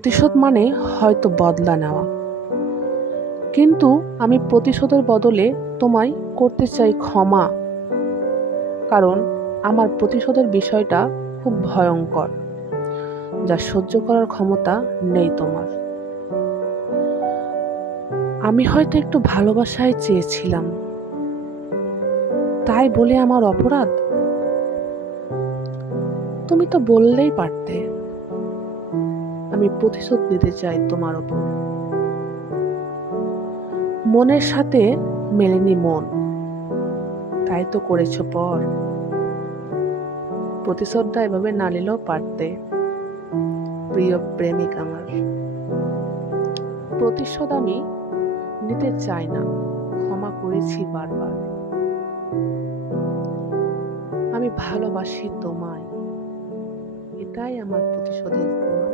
প্রতিশোধ মানে হয়তো বদলা নেওয়া, কিন্তু আমি প্রতিশোধের বদলে তোমায় করতে চাই ক্ষমা। কারণ আমার প্রতিশোধের বিষয়টা খুব ভয়ঙ্কর, যা সহ্য করার ক্ষমতা নেই তোমার। আমি হয়তো একটু ভালোবাসায় চেয়েছিলাম, তাই বলে আমার অপরাধ? তুমি তো বললেই পারতে, আমি প্রতিশোধ নিতে চাই তোমার ওপর। মনের সাথে মেলেনি মন, তাই তো করেছো পর। প্রতিশোধটা এভাবে না নিলেও পারতে, প্রিয় প্রেমিক আমার। প্রতিশোধ আমি নিতে চাই না, ক্ষমা করেছি বারবার। আমি ভালোবাসি তোমায়, এটাই আমার প্রতিশোধের প্রমাণ।